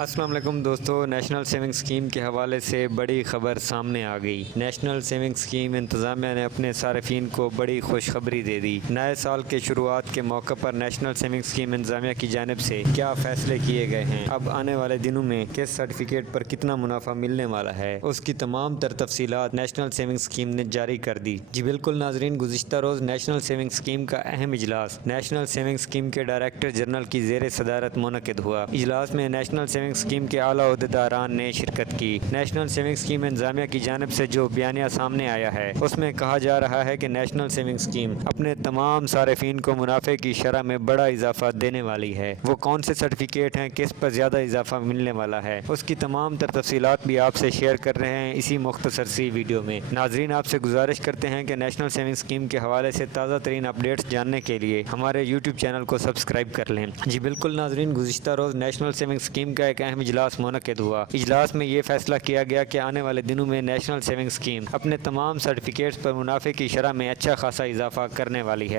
السلام علیکم دوستو، نیشنل سیونگ اسکیم کے حوالے سے بڑی خبر سامنے آ گئی۔ نیشنل سیونگ اسکیم انتظامیہ نے اپنے صارفین کو بڑی خوشخبری دے دی۔ نئے سال کے شروعات کے موقع پر نیشنل سیونگ اسکیم انتظامیہ کی جانب سے کیا فیصلے کیے گئے ہیں، اب آنے والے دنوں میں کس سرٹیفکیٹ پر کتنا منافع ملنے والا ہے، اس کی تمام تر تفصیلات نیشنل سیونگ اسکیم نے جاری کر دی۔ جی بالکل ناظرین، گزشتہ روز نیشنل سیونگ اسکیم کا اہم اجلاس نیشنل سیونگ اسکیم کے ڈائریکٹر جنرل کی زیر صدارت منعقد ہوا۔ اجلاس میں نیشنل سیونگ اسکیم کے اعلیٰ عہدیداران نے شرکت کی۔ نیشنل سیونگ اسکیم انتظامیہ کی جانب سے جو بیانیہ سامنے آیا ہے، اس میں کہا جا رہا ہے کہ نیشنل سیونگ اسکیم اپنے تمام صارفین کو منافع کی شرح میں بڑا اضافہ دینے والی ہے۔ وہ کون سے سرٹیفکیٹ ہیں، کس پر زیادہ اضافہ ملنے والا ہے، اس کی تمام تر تفصیلات بھی آپ سے شیئر کر رہے ہیں اسی مختصر سی ویڈیو میں۔ ناظرین، آپ سے گزارش کرتے ہیں کہ نیشنل سیونگ اسکیم کے حوالے سے تازہ ترین اپڈیٹس جاننے کے لیے ہمارے یوٹیوب چینل کو سبسکرائب کر لیں۔ جی بالکل ناظرین، گزشتہ روز نیشنل سیونگ اسکیم کا ایک اہم اجلاس منعقد ہوا۔ اجلاس میں یہ فیصلہ کیا گیا کہ آنے والے دنوں میں نیشنل سیونگ اسکیم اپنے تمام سرٹیفکیٹس پر منافع کی شرح میں اچھا خاصا اضافہ کرنے والی ہے۔